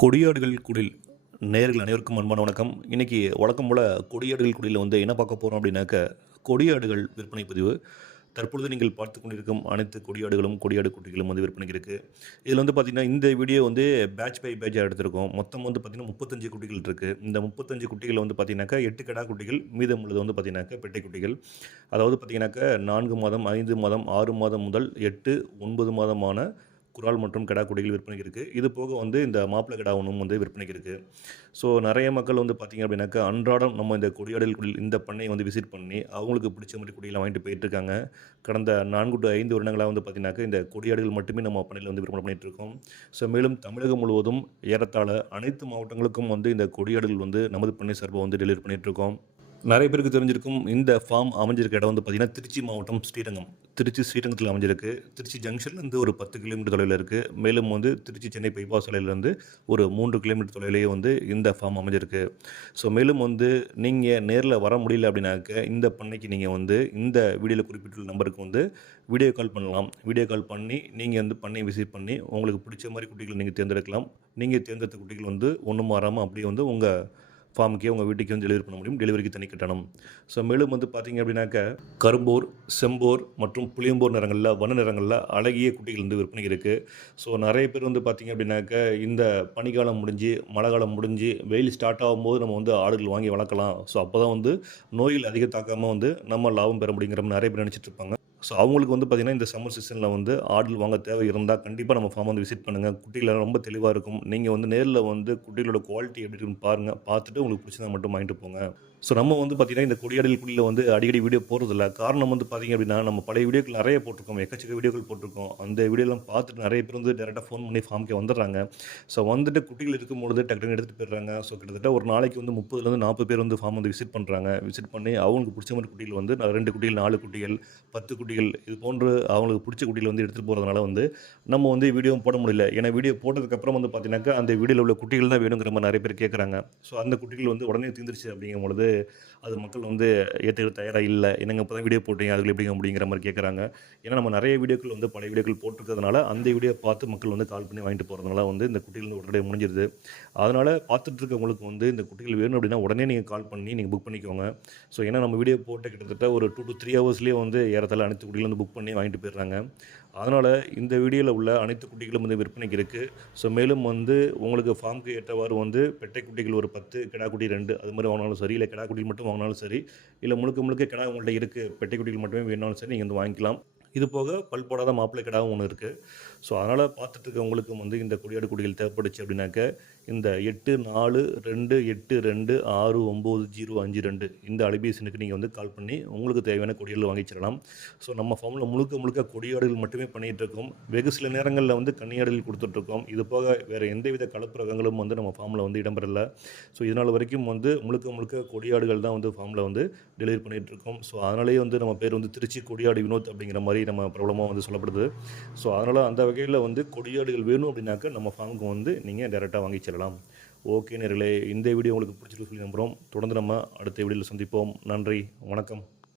கொடியாடுகள் குடில் நேர்கள் அனைவருக்கும் அன்பான வணக்கம். இன்றைக்கி வழக்கம் போல் கொடியாடுகள் குடியில் வந்து என்ன பார்க்க போகிறோம் அப்படின்னாக்க கொடியாடுகள் விற்பனை பதிவு. தற்பொழுது நீங்கள் பார்த்து கொண்டிருக்கும் அனைத்து கொடியாடுகளும் கொடியாடு குட்டிகளும் வந்து விற்பனைக்கு இருக்குது இதில் வந்து பார்த்திங்கன்னா இந்த வீடியோ வந்து பேட்ச் பை பேட்சாக எடுத்திருக்கோம். மொத்தம் வந்து பார்த்திங்கன்னா முப்பத்தஞ்சு குட்டிகள் இருக்குது இந்த முப்பத்தஞ்சு குட்டிகள் வந்து பார்த்திங்கனாக்கா எட்டு கடா குட்டிகள் மீதம் உள்ளது வந்து பார்த்திங்கனாக்கா பெட்டை குட்டிகள். அதாவது பார்த்திங்கனாக்கா நான்கு மாதம் ஐந்து மாதம் ஆறு மாதம் முதல் எட்டு ஒன்பது மாதமான குரால் மற்றும் கிடா கொடிகள் விற்பனைக்கு இருக்குது இது போக வந்து இந்த மாப்பிள்ளை கிடா ஒன்றும் வந்து விற்பனைக்கு இருக்குது ஸோ நிறைய மக்கள் வந்து பார்த்திங்க அப்படின்னாக்கா அன்றாடம் நம்ம இந்த கொடியாடல் குடில் இந்த பண்ணையை வந்து விசிட் பண்ணி அவங்களுக்கு பிடிச்ச மாதிரி குடியெல்லாம் வாங்கிட்டு போயிட்டுருக்காங்க கடந்த நான்கு டு ஐந்து வருடங்களாக வந்து பார்த்திங்கனாக்கா இந்த கொடியாடுகள் மட்டுமே நம்ம பண்ணையில் வந்து விற்பனை பண்ணிகிட்டு இருக்கோம். ஸோ மேலும் தமிழகம் முழுவதும் ஏறத்தாழ அனைத்து மாவட்டங்களுக்கும் வந்து இந்த கொடியாடுகள் வந்து நமது பண்ணை சார்பாக வந்து டெலிவரி பண்ணிகிட்ருக்கோம் நிறைய பேருக்கு தெரிஞ்சிருக்கும் இந்த ஃபார்ம் அமைஞ்சிருக்க இடம் வந்து பார்த்திங்கன்னா திருச்சி மாவட்டம் ஸ்ரீரங்கம். திருச்சி ஸ்ரீரங்கத்தில் அமைஞ்சிருக்கு. திருச்சி ஜங்ஷன்லேருந்து ஒரு பத்து கிலோமீட்டர் தொலைவில் இருக்குது மேலும் வந்து திருச்சி சென்னை பைபாஸ் சாலையிலேருந்து ஒரு மூன்று கிலோமீட்டர் தொலைவிலேயே வந்து இந்த ஃபார்ம் அமைஞ்சிருக்கு. ஸோ மேலும் வந்து நீங்கள் நேரில் வர முடியல அப்படின்னாக்க இந்த பண்ணைக்கு நீங்கள் வந்து இந்த வீடியோவில் குறிப்பிட்டுள்ள நம்பருக்கு வந்து வீடியோ கால் பண்ணலாம். வீடியோ கால் பண்ணி நீங்கள் வந்து பண்ணை விசிட் பண்ணி உங்களுக்கு பிடிச்ச மாதிரி குட்டிகளை நீங்கள் தேர்ந்தெடுக்கலாம். நீங்கள் தேர்ந்தெடுத்த குட்டிகள் வந்து ஒன்றும் மாறாமல் அப்படியே வந்து உங்கள் ஃபார்முக்கே உங்கள் வீட்டுக்கு வந்து டெலிவரி பண்ண முடியும். டெலிவரிக்கு தனி கட்டணம். ஸோ மேலும் வந்து பார்த்தீங்க அப்படின்னாக்க கரும்போர் செம்போர் மற்றும் புளியம்போர் நிறங்களில் வண்ண நிறங்களில் அழகிய குட்டிகள் வந்து விற்பனை இருக்குது ஸோ நிறைய பேர் வந்து பார்த்திங்க அப்படின்னாக்க இந்த பனிக்காலம் முடிஞ்சு மழை காலம் முடிஞ்சு வெயில் ஸ்டார்ட் ஆகும்போது நம்ம வந்து ஆடுகள் வாங்கி வளர்க்கலாம். ஸோ அப்போ தான் வந்து நோயில் அதிக தாக்காமல் வந்து நம்ம லாபம் பெற முடியுங்கிற மாதிரி நிறைய பேர் நினச்சிட்டு இருப்பாங்க. ஸோ அவங்களுக்கு வந்து பார்த்திங்கன்னா இந்த சம்மர் சீசனில் வந்து ஆர்டர் வாங்க தேவை இருந்தால் கண்டிப்பாக நம்ம ஃபார்ம் வந்து விசிட் பண்ணுங்கள் குட்டிகள் ரொம்ப தெளிவாக இருக்கும். நீங்கள் வந்து நேரில் வந்து குட்டிகளோட குவாலிட்டி எப்படி இருக்குன்னு பாருங்கள் பார்த்துட்டு உங்களுக்கு பிடிச்சதா மட்டும் வாங்கிட்டு போங்க. ஸோ நம்ம வந்து பார்த்திங்கன்னா இந்த கொடியாடல் குடியில் வந்து அடிக்கடி வீடியோ போகிறதில்ல காரணம் வந்து பார்த்திங்க அப்படின்னா நம்ம பழைய வீடியோக்கள் நிறைய போட்டிருக்கோம். எக்கச்சக்க வீடியோக்கள் போட்டிருக்கோம். அந்த வீடியோலாம் பார்த்துட்டு நிறைய பேர் வந்து டேரெக்டாக ஃபோன் பண்ணி ஃபார்முக்கே வந்துடுறாங்க. ஸோ வந்துட்டு குட்டிகள் இருக்கும்பொழுது டக்குனு எடுத்துகிட்டு போயிடுறாங்க. ஸோ கிட்டத்தட்ட ஒரு நாளைக்கு வந்து முப்பதுலேருந்து நாற்பது பேர் வந்து ஃபார்ம் வந்து விசிட் பண்ணுறாங்க விசிட் பண்ணி அவங்களுக்கு பிடிச்ச மாதிரி குட்டிகள் வந்து ரெண்டு குட்டிகள் நாலு குட்டிகள் பத்து குட்டிகள் இது போன்று அவங்களுக்கு பிடிச்ச குட்டிகள் வந்து எடுத்துகிட்டு போகிறதுனால வந்து நம்ம வந்து வீடியோ போட முடியல. ஏன்னா வீடியோ போட்டதுக்கப்புறம் வந்து பார்த்தீங்கன்னாக்கா அந்த வீடியோவில் உள்ள குட்டிகள் தான் வேணுங்கிற மாதிரி நிறைய பேர் கேட்குறாங்க ஸோ அந்த குட்டிகள் வந்து உடனே தீர்ந்துருச்சு அப்படிங்கும் பொழுது அது மக்கள் வந்து ஏற்றுக்க தயாராக இல்லை. என்னங்க இப்போ தான் வீடியோ போட்டீங்க? அதுக்கு எப்படிங்க அப்படிங்கிற மாதிரி கேட்குறாங்க ஏன்னா நம்ம நிறைய வீடியோக்கள் வந்து பழைய வீடியோக்கள் போட்டிருக்கிறதுனால அந்த வீடியோ பார்த்து மக்கள் வந்து கால் பண்ணி வாங்கிட்டு போகிறதுனால வந்து இந்த குட்டிகள் வந்து உடனே முடிஞ்சிருது. அதனால் பார்த்துட்டு இருக்கவங்களுக்கு வந்து இந்த குட்டிகள் வேணும் அப்படின்னா உடனே நீங்கள் கால் பண்ணி நீங்கள் புக் பண்ணிக்கோங்க. ஸோ ஏன்னா நம்ம வீடியோ போட்டு கிட்டத்தட்ட ஒரு டூ டு த்ரீ ஹவர்ஸ்லேயே வந்து ஏறத்தால் அனைத்து குட்டிகளும் வந்து புக் பண்ணி வாங்கிட்டு போயிடுறாங்க. அதனால் இந்த வீடியோவில் உள்ள அனைத்து குட்டிகளும் வந்து விற்பனைக்கு இருக்குது ஸோ மேலும் வந்து உங்களுக்கு ஃபார்முக்கு ஏற்றவாறு வந்து பெட்டை குட்டிகள் ஒரு பத்து கிடா குட்டி ரெண்டு அது மாதிரி வாங்கினாலும் சரி இல்லை கிடா குடியில் மட்டும் வாங்கினாலும் சரி இல்லை முழுக்க முழுக்க கிடா உங்கள்கிட்ட இருக்குது பெட்டை குடியில் மட்டுமே வேணாலும் சரி நீங்கள் வந்து வாங்கிக்கலாம். இது போக பல் போடாத மாப்பிள்ளை கிடாவும் ஒன்று இருக்குது ஸோ அதனால் பார்த்துட்டு இருக்கவங்களுக்கும் வந்து இந்த கொடியாடு குடிகள் தேவைப்படுச்சு அப்படின்னாக்க இந்த எட்டு நாலு ரெண்டு எட்டு ரெண்டு ஆறு ஒம்பது ஜீரோ அஞ்சு ரெண்டு இந்த அலைபேசினுக்கு நீங்கள் வந்து கால் பண்ணி உங்களுக்கு தேவையான கொடியாடுகள் வாங்கிச்சிடலாம் ஸோ நம்ம ஃபார்மில் முழுக்க முழுக்க கொடியாடுகள் மட்டுமே பண்ணிகிட்டு இருக்கோம். வெகு சில நேரங்களில் வந்து கன்னியாடுகள் கொடுத்துட்ருக்கோம் இது போக வேறு எந்தவித கலப்பு ரகங்களும் வந்து நம்ம ஃபார்மில் வந்து இடம்பெறல. ஸோ இதனால் வரைக்கும் வந்து முழுக்க முழுக்க கொடியாடுகள் தான் வந்து ஃபார்மில் வந்து டெலிவரி பண்ணிகிட்ருக்கோம் ஸோ அதனாலேயே வந்து நம்ம பேர் வந்து திருச்சி கொடியாடு வினோத் அப்படிங்கிற மாதிரி நம்ம பிரபலமாக வந்து சொல்லப்படுது. ஸோ அதனால் அந்த வகையில் வந்து கொடியாடுகள் வேணும் அப்படின்னாக்க நம்ம ஃபார்முக்கு வந்து நீங்கள் டேரெக்டாக வாங்கி செல்லலாம். ஓகே நேர்களே இந்த வீடியோ உங்களுக்கு பிடிச்சிருக்கு சொல்லி நம்புகிறோம் தொடர்ந்து நம்ம அடுத்த வீடியோவில் சந்திப்போம். நன்றி வணக்கம்.